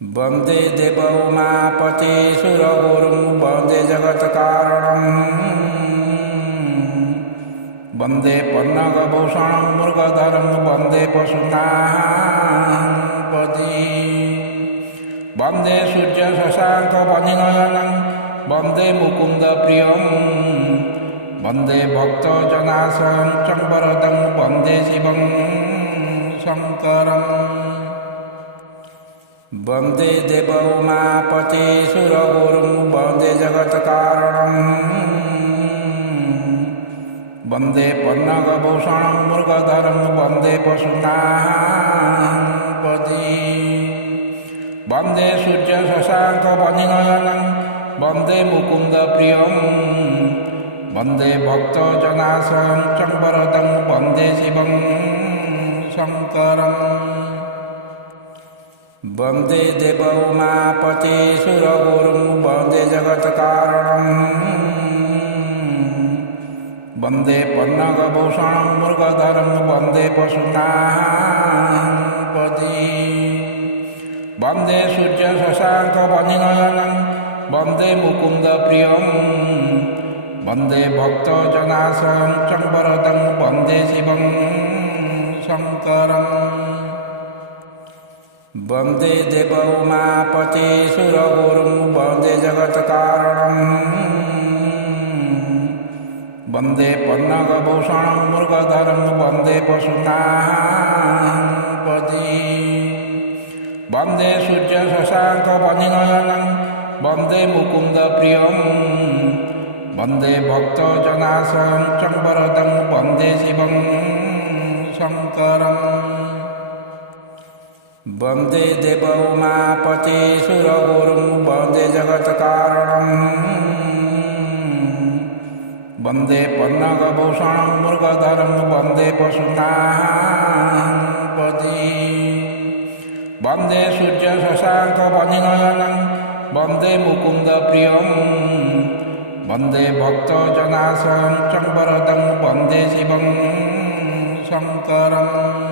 वन्दे देवोमापते सुरगुरुं वन्दे जगत्कारणम् वन्दे पन्नगभूषणं मृगधरं वन्दे पशूनां पदी वन्दे सूर्यशशाङ्कवनिनयनं वन्दे मुकुन्दप्रियं वन्दे भक्तजनाशयं चं वरदं वन्दे शिवं शङ्करम् वन्दे देवोमापते सुरगुरुं वन्दे जगत्कारणम् वन्दे पन्नगभूषणं मृगधरं वन्दे पशूनां पदी वन्दे सूर्यशशाङ्कवनिनयनं वन्दे मुकुन्दप्रियं वन्दे भक्तजनाशयं चं वरदं वन्दे शिवं शङ्करम् वन्दे देवोमापते सुरगुरुं वन्दे जगत्कारणम् वन्दे पन्नगभूषणं मृगधरं वन्दे पशूनां पदी वन्दे सूर्यशशाङ्कवनिनयनं वन्दे मुकुन्दप्रियं वन्दे भक्तजनाशयं चं वरदं वन्दे शिवं शङ्करम् वन्दे देवोमापते सुरगुरुं वन्दे जगत्कारणम् वन्दे पन्नगभूषणं मृगधरं वन्दे पशूनां पदी वन्दे सूर्यशशाङ्कवनिनयनं वन्दे मुकुन्दप्रियं वन्दे भक्तजनाशयं चं वरदं वन्दे शिवं शङ्करम् वन्दे देवोमापते सुरगुरुं वन्दे जगत्कारणम् वन्दे पन्नगभूषणं मृगधरं वन्दे पशूनां पदी वन्दे सूर्यशशाङ्कवनिनयनं वन्दे मुकुन्दप्रियं वन्दे भक्तजनाशयं चं वरदं वन्दे शिवं शङ्करम्